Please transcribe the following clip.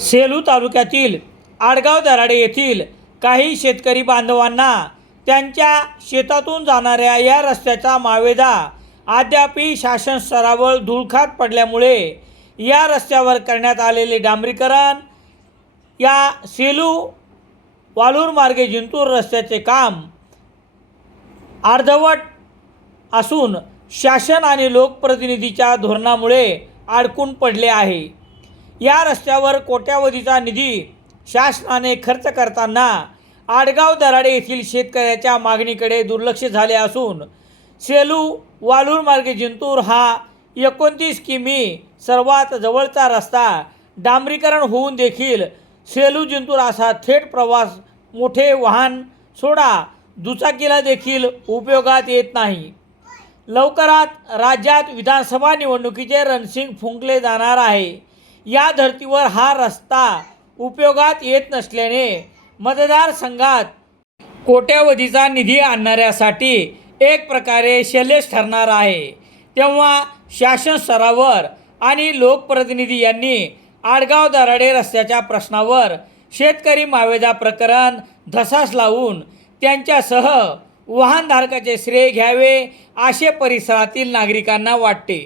सेलू तालुक्यातील आडगाव दराडे येथील काही शेतकरी बांधवांना त्यांच्या शेतातून जाणाऱ्या या रस्त्याचा मावेदा अद्यापही शासन स्तरावर धुळखात पडल्यामुळे या रस्त्यावर करण्यात आलेले डांबरीकरण या सेलू वालूर मार्गे जिंतूर रस्त्याचे काम अर्धवट असून शासन आणि लोकप्रतिनिधीच्या धोरणामुळे अडकून पडले आहे. या रस्त्यावर कोट्यावधीचा निधी शासनाने खर्च करताना आडगाव दराडे येथील शेतकऱ्याच्या मागणीकडे दुर्लक्ष झाले असून सेलू वालूर मार्गे जिंतूर हा एकोणतीस किमी सर्वात जवळचा रस्ता डांबरीकरण होऊन देखील सेलू जिंतूर असा थेट प्रवास मोठे वाहन सोडा दुचाकीला देखील उपयोगात येत नाही. लवकरात राज्यात विधानसभा निवडणुकीचे रणसिंग फुंकले जाणार आहे. या धर्तीवर हा रस्ता उपयोगात येत नसल्याने मतदारसंघात कोट्यावधीचा निधी आणणाऱ्यासाठी एक प्रकारे शैलेश ठरणार आहे. तेव्हा शासन स्तरावर आणि लोकप्रतिनिधी यांनी आडगाव दराडे रस्त्याच्या प्रश्नावर शेतकरी मावेदा प्रकरण धसास लावून त्यांच्यासह वाहनधारकाचे श्रेय घ्यावे असे परिसरातील नागरिकांना वाटते.